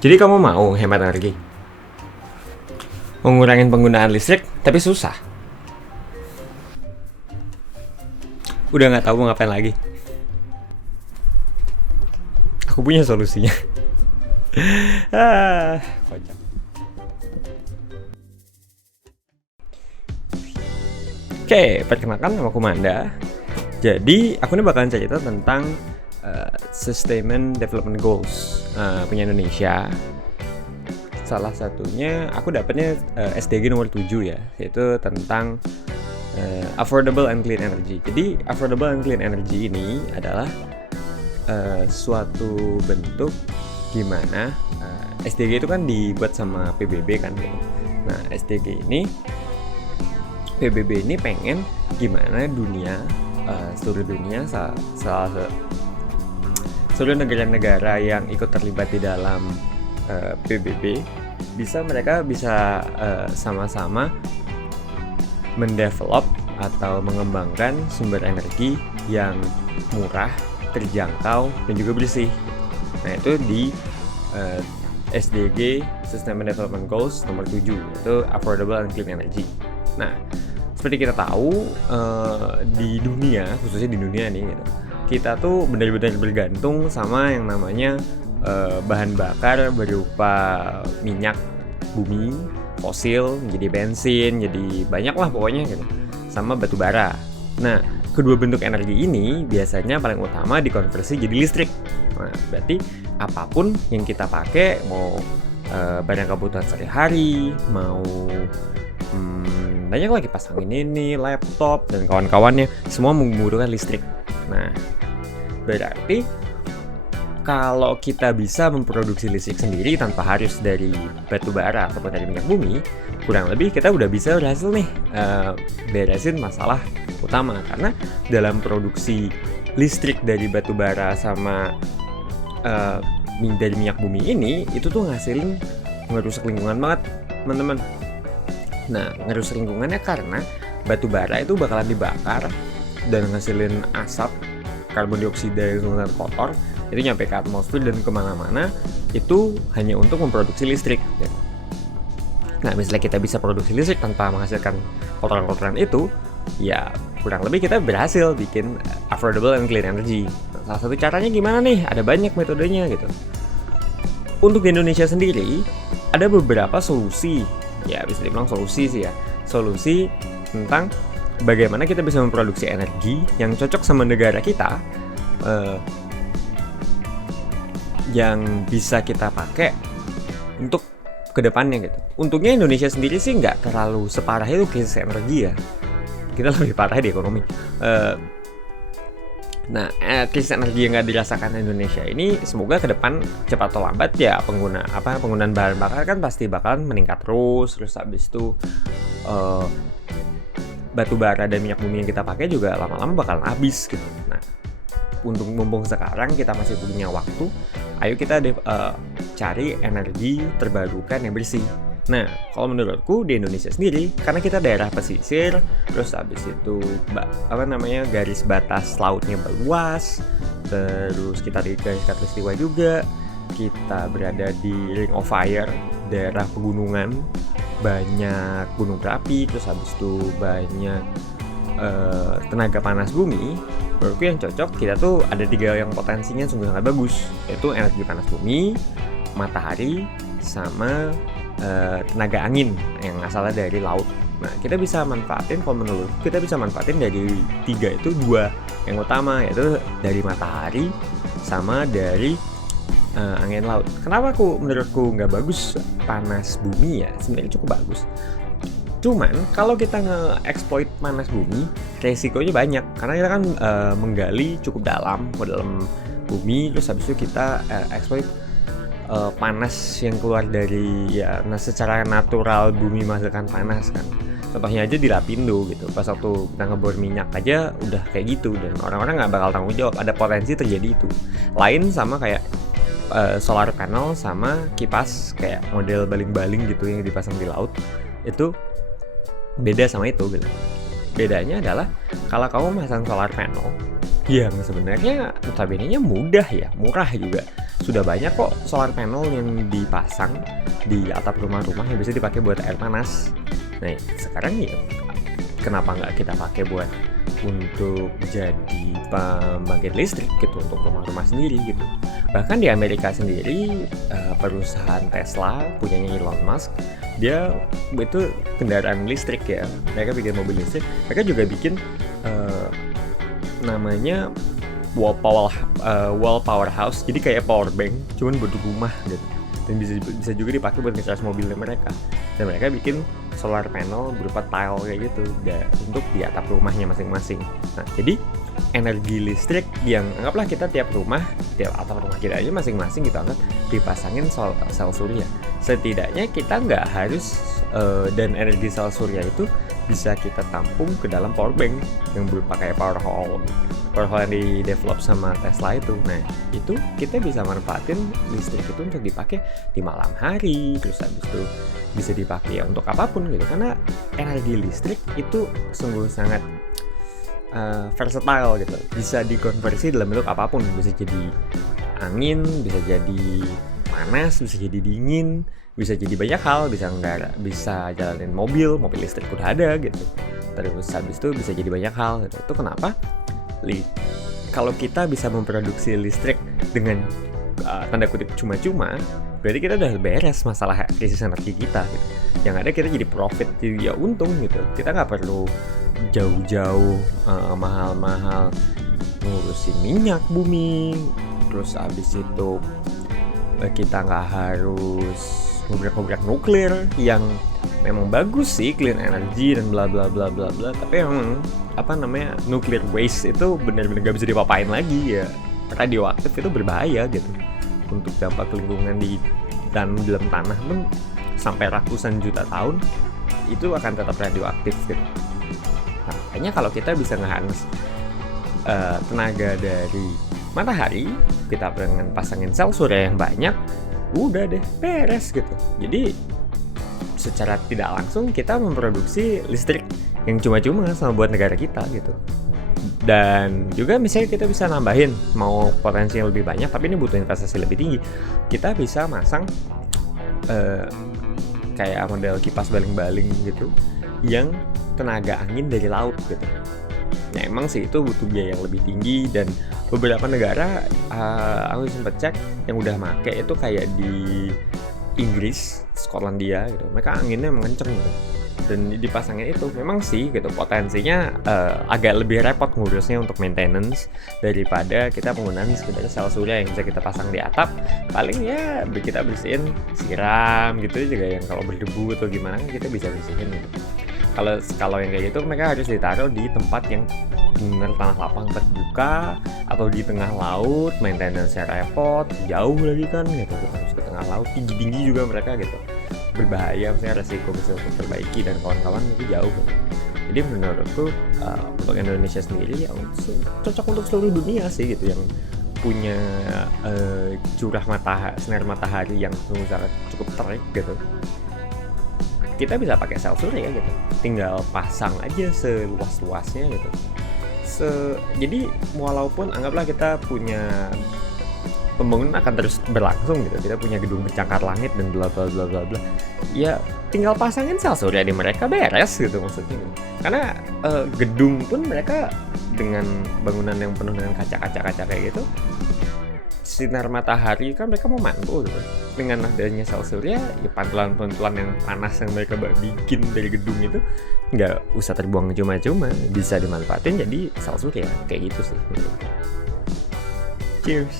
Jadi kamu mau hemat energi? Mengurangi penggunaan listrik, tapi susah. Udah nggak tahu mau ngapain lagi. Aku punya solusinya. Kocak. Oke, perkenalkan nama aku Manda. Jadi, aku ini bakalan cerita tentang Sustainable Development Goals punya Indonesia. Salah satunya, aku dapatnya SDG nomor 7 ya, yaitu tentang Affordable and Clean Energy. Jadi, Affordable and Clean Energy ini adalah suatu bentuk gimana SDG itu kan dibuat sama PBB kan. Nah, SDG ini PBB ini pengen gimana seluruh dunia seluruh negara-negara yang ikut terlibat di dalam PBB mereka bisa sama-sama mendevelop atau mengembangkan sumber energi yang murah, terjangkau, dan juga bersih. Nah, itu di SDG Sustainable Development Goals nomor 7, yaitu Affordable and Clean Energy. Nah, seperti kita tahu di dunia, khususnya di dunia nih gitu, kita tuh benar-benar bergantung sama yang namanya bahan bakar berupa minyak bumi, fosil, jadi bensin, jadi banyak lah pokoknya gitu, sama batu bara. Nah, kedua bentuk energi ini biasanya paling utama dikonversi jadi listrik. Nah, berarti apapun yang kita pakai, mau barang kebutuhan sehari-hari, mau banyak lagi kipas angin ini, laptop, dan kawan-kawannya, semua membutuhkan listrik. Nah, berarti kalau kita bisa memproduksi listrik sendiri tanpa harus dari batu bara ataupun dari minyak bumi, kurang lebih kita udah bisa berhasil nih beresin masalah utama. Karena dalam produksi listrik dari batu bara sama dari minyak bumi ini, itu tuh ngerusak lingkungan banget, teman-teman. Nah, ngerusak lingkungannya karena batu bara itu bakalan dibakar dan ngasilin asap karbon dioksida yang kotor, itu nyampe ke atmosfer dan kemana-mana, itu hanya untuk memproduksi listrik. Nah, misalnya kita bisa produksi listrik tanpa menghasilkan kotoran-kotoran itu, ya kurang lebih kita berhasil bikin affordable and clean energy. Nah, salah satu caranya gimana nih? Ada banyak metodenya gitu. Untuk di Indonesia sendiri, ada beberapa solusi. Ya, bisa dibilang solusi sih ya. Solusi tentang bagaimana kita bisa memproduksi energi yang cocok sama negara kita, yang bisa kita pakai untuk kedepannya gitu. Untungnya Indonesia sendiri sih nggak terlalu separah itu krisis energi ya. Kita lebih parah di ekonomi. Krisis energi yang nggak dirasakan Indonesia ini semoga ke depan cepat atau lambat ya penggunaan bahan bakar kan pasti bakalan meningkat terus habis itu batu bara dan minyak bumi yang kita pakai juga lama-lama bakalan habis gitu. Nah, untuk mumpung sekarang kita masih punya waktu, ayo kita cari energi terbarukan yang bersih. Nah, kalau menurutku di Indonesia sendiri, karena kita daerah pesisir, terus habis itu garis batas lautnya luas, terus kita di garis khatulistiwa juga, kita berada di Ring of Fire, daerah pegunungan, banyak gunung berapi, terus habis itu banyak tenaga panas bumi. Menurutku yang cocok kita tuh ada 3 yang potensinya sungguh sangat bagus, yaitu energi panas bumi, matahari, sama tenaga angin yang asalnya dari laut. Nah, kita bisa manfaatin, kalau menurut kita bisa manfaatin dari 3 itu 2 yang utama, yaitu dari matahari sama dari angin laut. Kenapa menurutku nggak bagus panas bumi ya? Sebenarnya cukup bagus. Cuman kalau kita nge-exploit panas bumi, resikonya banyak karena kita kan menggali cukup dalam bumi, terus habis itu kita exploit panas yang keluar dari secara natural bumi menghasilkan panas kan. Contohnya aja di Lapindo gitu, pas waktu kita ngebor minyak aja udah kayak gitu, dan orang-orang nggak bakal tanggung jawab, ada potensi terjadi itu. Lain sama kayak solar panel sama kipas kayak model baling-baling gitu yang dipasang di laut, itu beda sama itu gitu. Bedanya adalah kalau kamu masang solar panel yang sebenarnya notabene-nya mudah ya, murah juga, sudah banyak kok solar panel yang dipasang di atap rumah-rumah yang bisa dipakai buat air panas. Nah, sekarang ya kenapa nggak kita pakai buat untuk jadi pembangkit listrik gitu untuk rumah-rumah sendiri gitu. Bahkan di Amerika sendiri perusahaan Tesla punyanya Elon Musk, dia itu kendaraan listrik ya, mereka bikin mobil listrik. Mereka juga bikin namanya wall powerhouse, jadi kayak power bank cuman buat rumah gitu, dan bisa juga dipakai buat ngecas mobilnya mereka. Dan mereka bikin solar panel berupa tile kayak gitu untuk di atap rumahnya masing-masing. Nah, jadi energi listrik yang anggaplah kita tiap atap rumah kita aja masing-masing gitu anggap dipasangin sel surya. Setidaknya kita nggak harus dan energi sel surya itu bisa kita tampung ke dalam power bank yang berupa kayak power hall yang di-develop sama Tesla itu. Nah, itu kita bisa manfaatin listrik itu untuk dipakai di malam hari, terus habis itu bisa dipakai ya untuk apapun gitu. Karena energi listrik itu sungguh sangat versatile gitu. Bisa dikonversi dalam bentuk apapun, bisa jadi angin, bisa jadi panas, bisa jadi dingin, bisa jadi banyak hal, bisa jalanin mobil listrik udah ada gitu. Terus habis itu bisa jadi banyak hal gitu. Itu kenapa kalau kita bisa memproduksi listrik dengan tanda kutip cuma-cuma, berarti kita udah beres masalah krisis energi kita gitu. Yang ada kita jadi profit, jadi ya untung gitu. Kita nggak perlu jauh-jauh mahal-mahal ngurusin minyak bumi, terus abis itu kita nggak harus ngobrak-ngobrak nuklir yang memang bagus sih, clean energy dan bla bla bla bla bla, tapi memang nuclear waste itu benar-benar gak bisa dipapain lagi ya. Radioaktif itu berbahaya gitu untuk dampak lingkungan di dalam tanah pun sampai ratusan juta tahun itu akan tetap radioaktif gitu. Nah, makanya kalau kita bisa ngeharness tenaga dari matahari, kita pengen pasangin sel surya yang banyak, udah deh beres gitu. Jadi secara tidak langsung kita memproduksi listrik yang cuma-cuma sama buat negara kita gitu. Dan juga misalnya kita bisa nambahin mau potensi yang lebih banyak, tapi ini butuh investasi lebih tinggi. Kita bisa masang kayak model kipas baling-baling gitu yang tenaga angin dari laut gitu. Nah, emang sih itu butuh biaya yang lebih tinggi, dan beberapa negara aku sempat cek yang udah make itu kayak di Inggris, Skotlandia gitu. Mereka anginnya emang kenceng gitu. Dan dipasangin itu memang sih gitu potensinya agak lebih repot ngurusnya untuk maintenance daripada kita penggunaan sekedar sel surya yang bisa kita pasang di atap. Paling ya kita bersihin, siram gitu juga, yang kalau berdebu atau gimana kita bisa bersihin gitu. Kalau yang kayak gitu mereka harus ditaruh di tempat yang benar tanah lapang terbuka atau di tengah laut, maintenance-nya repot, jauh lagi kan gitu, harus ke tengah laut, tinggi juga mereka gitu, berbahaya, maksudnya resiko bisa untuk perbaiki dan kawan-kawan itu jauh gitu. Jadi menurutku untuk Indonesia sendiri ya cocok untuk seluruh dunia sih gitu, yang punya sinar matahari yang sangat cukup terik gitu. Kita bisa pakai sel surya gitu, tinggal pasang aja seluas-luasnya gitu. Jadi walaupun anggaplah kita punya pembangunan akan terus berlangsung gitu, kita punya gedung pencakar langit dan bla bla bla bla bla, ya tinggal pasangin sel surya di mereka, beres gitu maksudnya. Karena gedung pun mereka dengan bangunan yang penuh dengan kaca kayak gitu, sinar matahari kan mereka mau mantul gitu. Dengan adanya sel surya, ya pantulan-pantulan yang panas yang mereka bikin dari gedung itu nggak usah terbuang cuma-cuma, bisa dimanfaatin jadi sel surya, kayak gitu sih. Cheers.